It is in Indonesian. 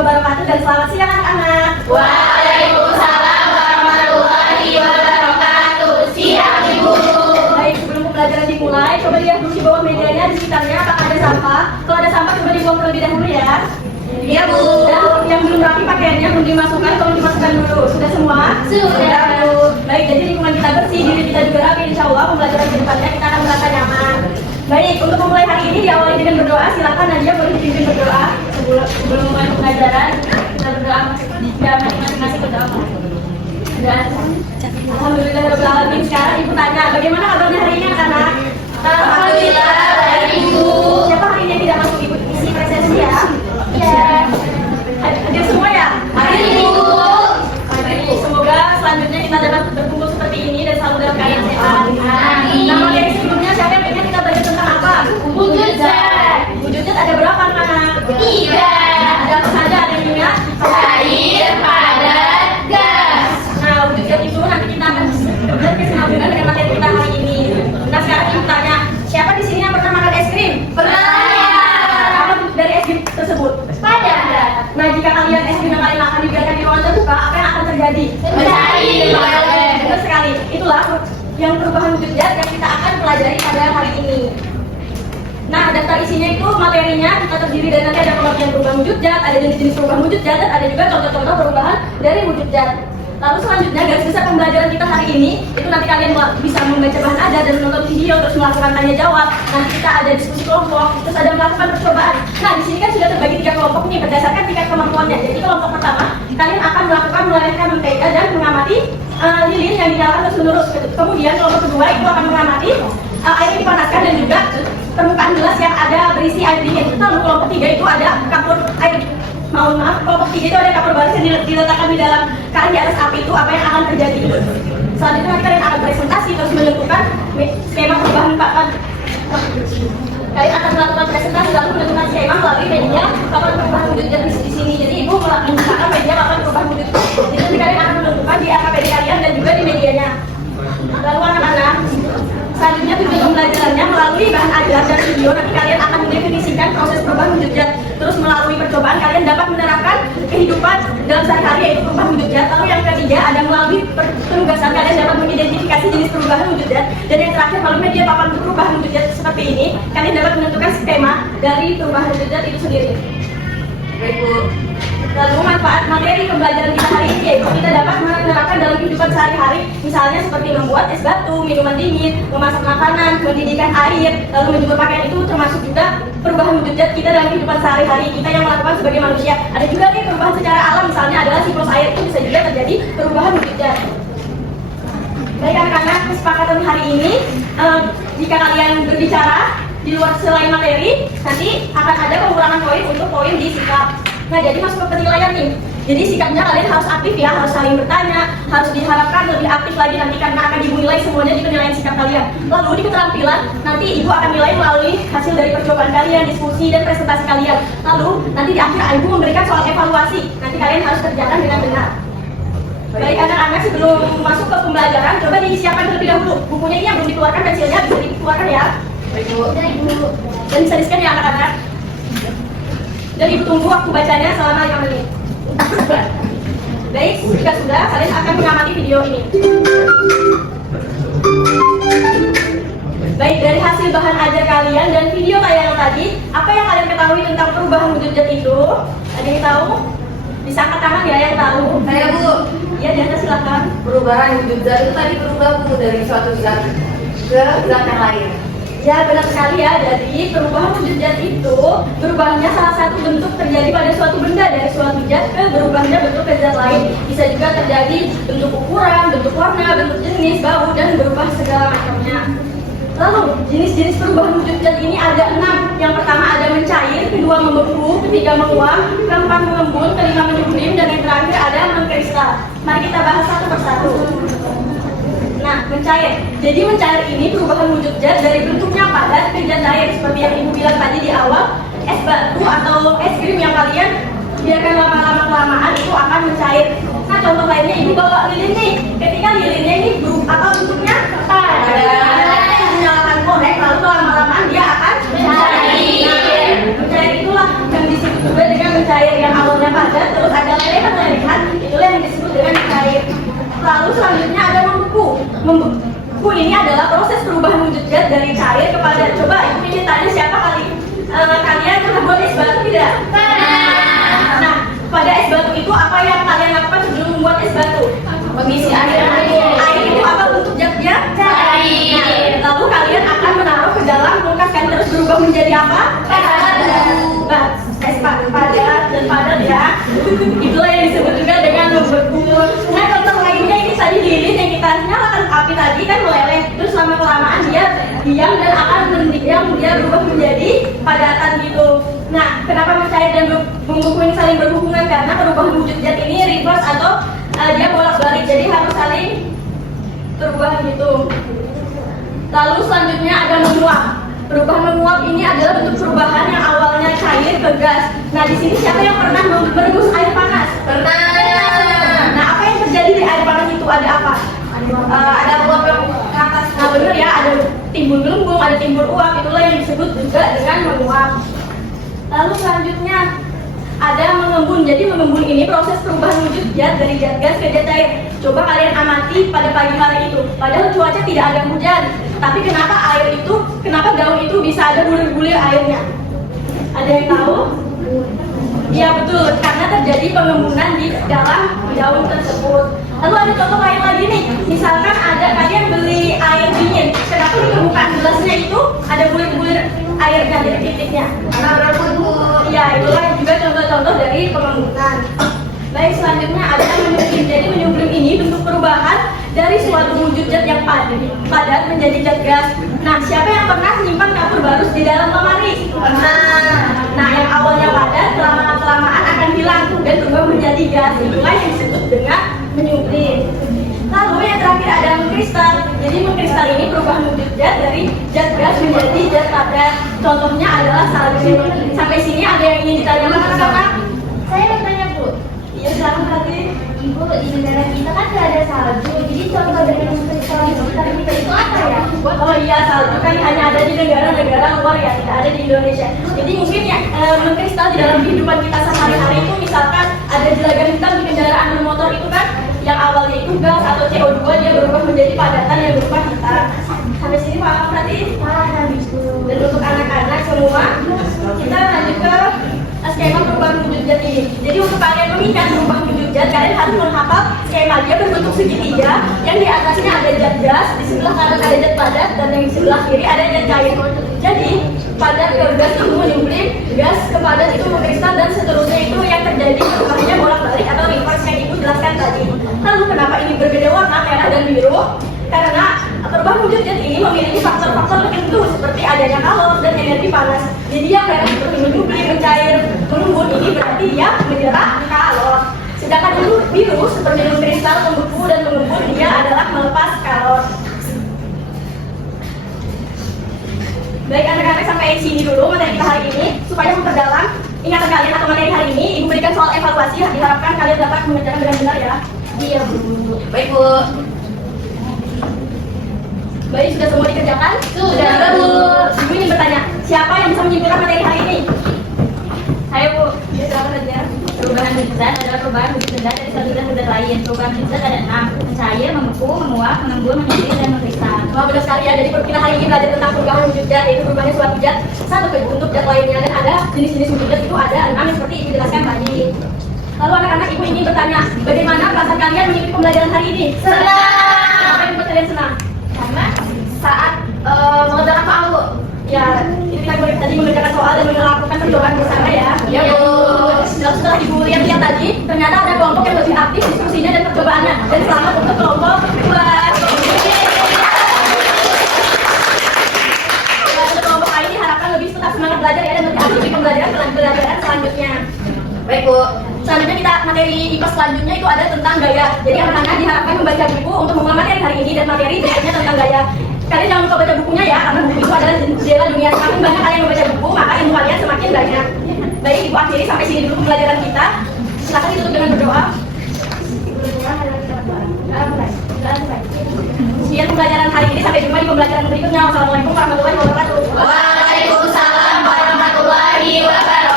wabarakatuh dan selamat siang anak-anak. Waalaikumsalam warahmatullahi wabarakatuh. Siang Ibu. Baik, sebelum pembelajaran dimulai, coba lihat dulu di bawah medianya di sekitarnya apakah ada sampah. Kalau ada sampah coba dibuang terlebih dahulu ya. Iya Bu. Dan yang belum rapi pakaiannya belum dimasukkan, tolong dimasukkan dulu. Sudah semua? Sudah. Baik, jadi lingkungan kita bersih, diri kita juga rapi. Insya Allah pembelajaran ke depannya kita akan merasa nyaman. Baik, untuk memulai hari ini diawali dengan berdoa. Silakan Nadia boleh dipimpin berdoa sebelum mulai pembelajaran. Kita berdoa masing-masing berdoa. Dan alhamdulillahirobbilalamin. Sekarang Ibu tanya, bagaimana kabarnya hari ini anak-anak? Alhamdulillah baik Ibu. Siapa hari ini yang tidak masuk Ibu isi presensi ya? Iya. Hadir semua ya? Hadir Ibu. Baik, semoga selanjutnya kita dapat berkumpul seperti ini dan selalu dalam keadaan sehat. Amin. Nah, materi sebelumnya siapa yang pengen kita belajar tentang apa? Wujud zat. Wujud zat ada berapa anak? 3. Ada apa saja? Ada yang ingat? Cair, padat, gas. Nah, wujud zat itu nanti kita akan berkesinambungan dengan materi kita hari ini. Nah, sekarang Ibu tanya, siapa di sini yang pernah makan es krim? Pernah ya. Apa dari es krim tersebut? Padat. Nah, jika kalian es krim yang kalian makan dibiarkan di ruangan terbuka, apa yang akan terjadi? Mencair. Benar sekali. Itulah yang perubahan wujud zat yang kita akan pelajari pada hari ini. Nah, daftar isinya itu materinya kita terdiri dari nanti ada pengertian perubahan wujud zat, ada jenis-jenis perubahan wujud zat, dan ada juga contoh-contoh perubahan dari wujud zat. Lalu selanjutnya garis besar pembelajaran kita hari ini itu nanti kalian bisa membaca bahan ada dan menonton video terus melakukan tanya jawab. Nanti kita ada diskusi kelompok, terus ada melakukan percobaan. Nah, di sini kan sudah terbagi 3 kelompok nih berdasarkan tingkat kemampuannya. Jadi kelompok pertama kalian akan melakukan melelehkan mentega dan mengamati lilin yang dinyalakan terus-menerus. Kemudian kelompok kedua itu akan mengamati air yang dipanaskan dan juga permukaan gelas yang ada berisi air dingin. Lalu kelompok 3 itu ada kapur air. Kelompok 3 itu ada kapur baris yang diletakkan di dalam kain di atas api. Itu apa yang akan terjadi. Selanjutnya nanti kalian akan presentasi terus menentukan skema perubahan papan. Kalian akan melakukan presentasi lalu menentukan skema melalui media papan perubahan wujud zat di sini. Jadi Ibu menggunakan media papan perubahan wujud. Jadi nanti kalian akan menentukan di AKPD kalian dan juga di medianya. Lalu anak-anak, selanjutnya tujuan pembelajarannya melalui bahan ajar dan video. Nanti kalian akan mendefinisikan proses perubahan wujud zat. Terus melalui percobaan kalian dapat menerapkan kehidupan dalam sehari-hari yaitu perubahan wujud zat. Lalu yang ketiga ada melalui penugasan kalian dapat mengidentifikasi jenis perubahan wujud zat. Dan yang terakhir melalui media papan perubahan wujud zat seperti ini kalian dapat menentukan skema dari perubahan wujud zat itu sendiri. Baik Bu. Lalu manfaat materi pembelajaran kita hari ini yaitu kita dapat menerapkan dalam kehidupan sehari-hari, misalnya seperti membuat es batu, minuman dingin, memasak makanan, mendidihkan air, lalu menjemur pakaian. Itu termasuk juga perubahan wujud zat kita dalam kehidupan sehari-hari kita yang melakukan sebagai manusia. Ada juga nih perubahan secara alam, misalnya adalah siklus air, itu bisa juga terjadi perubahan wujud zat. Baik anak-anak, kesepakatan hari ini jika kalian berbicara di luar selain materi, nanti akan ada pengurangan poin untuk poin di sikap. Nah, jadi masuk ke penilaian nih. Jadi sikapnya kalian harus aktif ya, harus saling bertanya, harus diharapkan lebih aktif lagi nanti karena akan dinilai semuanya di penilaian sikap kalian. Lalu di keterampilan, nanti Ibu akan nilai melalui hasil dari percobaan kalian, diskusi, dan presentasi kalian. Lalu nanti di akhir Ibu memberikan soal evaluasi. Nanti kalian harus kerjakan dengan benar. Baik anak-anak, sebelum masuk ke pembelajaran, coba disiapkan terlebih dahulu. Bukunya ini yang belum dikeluarkan, pensilnya bisa dikeluarkan ya. Baik Bu. Dan bisa di-scan ya anak-anak. Dan Ibu tunggu waktu bacanya selama 5 menit. Baik, jika sudah, kalian akan mengamati video ini. Baik, dari hasil bahan ajar kalian dan video tayangan tadi, apa yang kalian ketahui tentang perubahan wujud zat itu? Ada yang tahu? Bisa angkat tangan ya yang tahu? Saya Bu. Ya, Janda silakan. Perubahan wujud zat itu tadi berubah Bu dari suatu zat ke zat yang lain. Ya, benar sekali ya. Jadi perubahan wujud zat itu berubahnya salah satu bentuk terjadi pada suatu benda dari suatu zat ke berubahnya bentuk ke zat lain. Bisa juga terjadi bentuk ukuran, bentuk warna, bentuk jenis, bau, dan berubah segala macamnya. Lalu jenis-jenis perubahan wujud zat ini ada 6. Yang pertama ada mencair, kedua membeku, ketiga menguap, keempat mengembun, kelima menyublim, dan yang terakhir ada mengkristal. Mari kita bahas satu persatu. Nah, mencair. Jadi mencair ini perubahan wujud zat dari bentuknya padat ke zat cair. Seperti yang Ibu bilang tadi di awal, es batu atau es krim yang kalian biarkan lama-lama kelamaan itu akan mencair. Nah, contoh lainnya Ibu bawa lilin nih. Ketika lilinnya ini bentuknya padat, menyalakan korek, lalu lama-lamaan dia akan mencair. Nah, mencair itulah yang disebut juga dengan mencair yang awalnya padat Lalu selanjutnya ada membeku. Membeku ini adalah proses perubahan wujud zat dari cair kepada, coba ibu ini tanya siapa kalian pernah buat es batu tidak? Nah, pada es batu itu apa yang kalian lakukan sebelum membuat es batu? Mengisi air. Air itu apa bentuk zatnya? Cair. Nah, lalu kalian akan menaruh ke dalam kulkas kan terus berubah menjadi apa? Es padat dan padat ya. Itulah yang disebut juga dengan membeku. Nah, contoh lainnya ini tadi lilin yang kita nyalakan api tadi kan meleleh, terus lama kelamaan dia diam dan akan mendiam, dia berubah menjadi padatan gitu. Nah, kenapa mencair dan membeku ini saling berhubungan? Karena perubahan wujud zat ini reverse atau dia bolak-balik, jadi harus saling berubah gitu. Lalu selanjutnya ada menguap. Perubahan menguap ini adalah bentuk perubahan yang awalnya cair ke gas. Nah, di sini siapa yang pernah merebus air panas? Pernah. Nah, apa yang terjadi di air panas itu? Ada apa? Ada uap yang ke atas. Nah, benar ya, ada timbul gelembung, ada timbul uap. Itulah yang disebut juga dengan menguap. Lalu selanjutnya ada mengembun. Jadi mengembun ini proses perubahan wujud zat dari zat gas ke zat cair. Coba kalian amati pada pagi hari itu. Padahal cuaca tidak ada hujan, tapi kenapa daun itu bisa ada bulir-bulir airnya? Ada yang tahu? Iya betul, karena terjadi pengembunan di dalam daun tersebut. Lalu ada contoh lain lagi nih. Misalkan ada kalian beli air dingin, kenapa di permukaan gelasnya itu ada bulir-bulir airnya dari titiknya? Karena berebut. Ya, itulah juga contoh-contoh dari pengembunan. Baik, selanjutnya ada menyublim. Jadi menyublim ini bentuk perubahan dari suatu wujud zat yang padat menjadi zat gas. Nah, siapa yang pernah menyimpan kapur barus di dalam lemari? Nah, yang awalnya padat kelamaan akan hilang dan berubah menjadi gas. Itulah yang disebut dengan menyublim. Lalu yang terakhir ada mengkristal. Jadi mengkristal ini perubahan wujud zat dari zat gas menjadi zat padat. Contohnya adalah salju. Sampai sini ada yang ingin ditanyakan anak-anak? Saya mau tanya Bu, Iya, silakan tadi. Ibu di negara kita kan nggak ada salju, jadi contoh dari kristal di sekitar kita itu apa ya? Oh iya, salju kan hanya ada di negara-negara luar ya, tidak ada di Indonesia. Jadi mungkin ya mengkristal di dalam kehidupan kita sehari-hari itu, misalkan ada jelaga hitam di kendaraan bermotor itu kan, yang awalnya itu gas atau CO2 dia berubah menjadi padatan yang berupa hitam. Sampai sini paham berarti? Paham Bu. Dan untuk anak-anak semua, kita lanjut ke skema perubahan wujud zat ini. Jadi untuk kalian mengingat perubahan wujud zat, kalian harus menghafal skema dia berbentuk segitiga yang di atasnya ada zat gas, di sebelah kanan ada zat padat, dan yang di sebelah kiri ada zat cair. Jadi padat ke gas itu menyublim, gas ke padat itu mengkristal, dan seterusnya itu yang terjadi perubahannya bolak-balik atau reverse yang ibu jelaskan tadi. Lalu kenapa ini berbeda warna merah dan biru? Karena perubahan wujud zat ini memiliki faktor-faktor tertentu seperti adanya kalor dan energi panas. Jadi yang merah seperti menyublim, mencair, mengembun ini berarti dia menyerap kalor. Sedangkan biru seperti mengkristal, membeku dan mengembun dia adalah melepas kalor. Baik anak-anak, sampai sini dulu materi kita hari ini. Supaya memperdalam ingatan kalian atau materi hari ini, ibu berikan soal evaluasi. Diharapkan kalian dapat mengerjakan dengan benar ya. Iya Bu. Baik Bu. Baik, sudah semua dikerjakan? Sudah, Bu. Ibu ingin bertanya, siapa yang bisa menyimpulkan materi hari ini? Ayo Bu, ya, silakan aja. Perubahan wujud zat adalah perubahan wujud zat dari satu zat ke zat lain. Perubahan wujud zat ada 6: mencair, membeku, menguap, mengembun, menyublim, dan mengkristal. Wah, benar sekali ya. Jadi kita hari ini belajar tentang perubahan wujud zat, yaitu perubahan suatu zat satu ke bentuk zat lainnya, dan ada jenis-jenis wujud zat itu ada 6 seperti ibu jelaskan tadi. Lalu anak-anak, ibu ingin bertanya, bagaimana perasaan kalian mengikuti pembelajaran hari ini? Senang. Apa yang membuat kalian senang? Karena Saat mengerjakan soal Bu. Ya, ini kita boleh tadi mengerjakan soal dan melakukan percobaan bersama ya. Ya Bu. Lalu setelah ibu lihat-lihat tadi, ternyata ada kelompok yang lebih aktif diskusinya dan percobaannya. Dan selamat untuk kelompok 2. Untuk kelompok lain diharapkan lebih tetap semangat belajar ya dan lebih aktif di pembelajaran selanjutnya. Baik Bu. Selanjutnya kita materi IPA selanjutnya itu ada tentang gaya. Jadi anak-anak diharapkan membaca buku untuk mengulang materi hari ini dan materi berikutnya tentang gaya. Kalian jangan lupa baca bukunya ya, karena buku itu adalah jendela dunia. Semakin banyak kalian membaca buku, maka ilmu kalian semakin banyak. Baik, ibu akhiri sampai sini dulu pembelajaran kita. Silakan ditutup dengan berdoa. Sekian pembelajaran hari ini, sampai jumpa di pembelajaran berikutnya. Wassalamualaikum warahmatullahi wabarakatuh. Waalaikumsalam warahmatullahi wabarakatuh.